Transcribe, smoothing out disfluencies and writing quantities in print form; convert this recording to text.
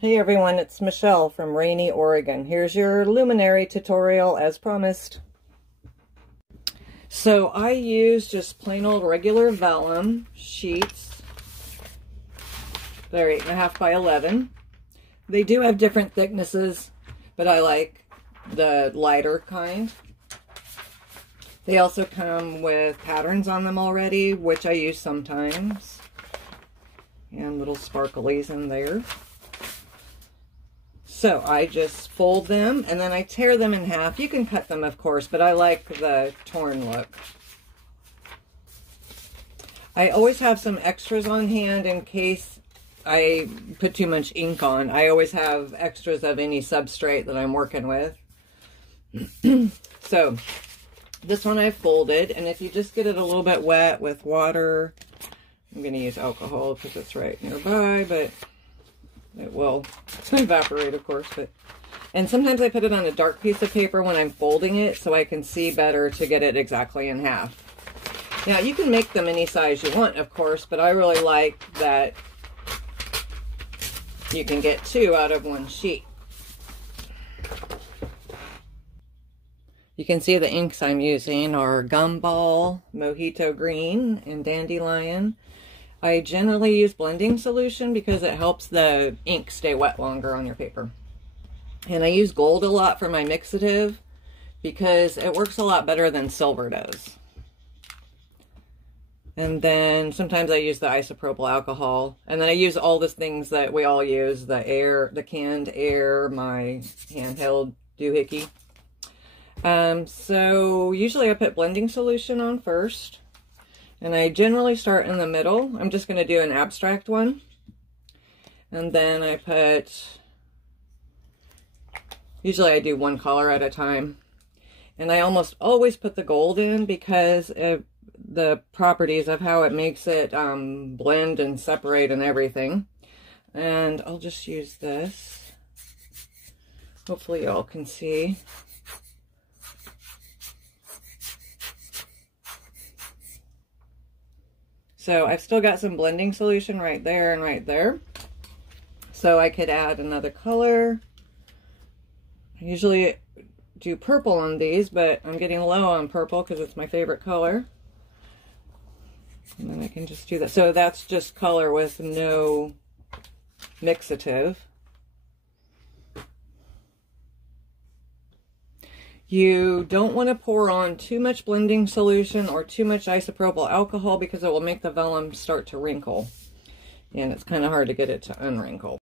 Hey everyone, it's Michelle from Rainy, Oregon. Here's your Luminary tutorial as promised. So I use just plain old regular vellum sheets. They're 8.5 by 11. They do have different thicknesses, but I like the lighter kind. They also come with patterns on them already, which I use sometimes. And little sparklies in there. So I just fold them and then I tear them in half. You can cut them, of course, but I like the torn look. I always have some extras on hand in case I put too much ink on. I always have extras of any substrate that I'm working with. So this one I folded, and if you just get it a little bit wet with water, I'm going to use alcohol because it's right nearby, but it will evaporate, of course. And sometimes I put it on a dark piece of paper when I'm folding it so I can see better to get it exactly in half. Now, you can make them any size you want, of course, but I really like that you can get two out of one sheet. You can see the inks I'm using are Gumball, Mojito Green, and Dandelion. I generally use blending solution because it helps the ink stay wet longer on your paper. And I use gold a lot for my mixative because it works a lot better than silver does. And then sometimes I use the isopropyl alcohol. And then I use all the things that we all use, the canned air, my handheld doohickey. So usually I put blending solution on first. And I generally start in the middle. I'm just going to do an abstract one. And then I usually I do one color at a time. And I almost always put the gold in because of the properties of how it makes it blend and separate and everything. And I'll just use this. Hopefully y'all can see. So I've still got some blending solution right there and right there. So I could add another color. I usually do purple on these, but I'm getting low on purple because it's my favorite color. And then I can just do that. So that's just color with no mixative. You don't want to pour on too much blending solution or too much isopropyl alcohol because it will make the vellum start to wrinkle. And it's kind of hard to get it to unwrinkle.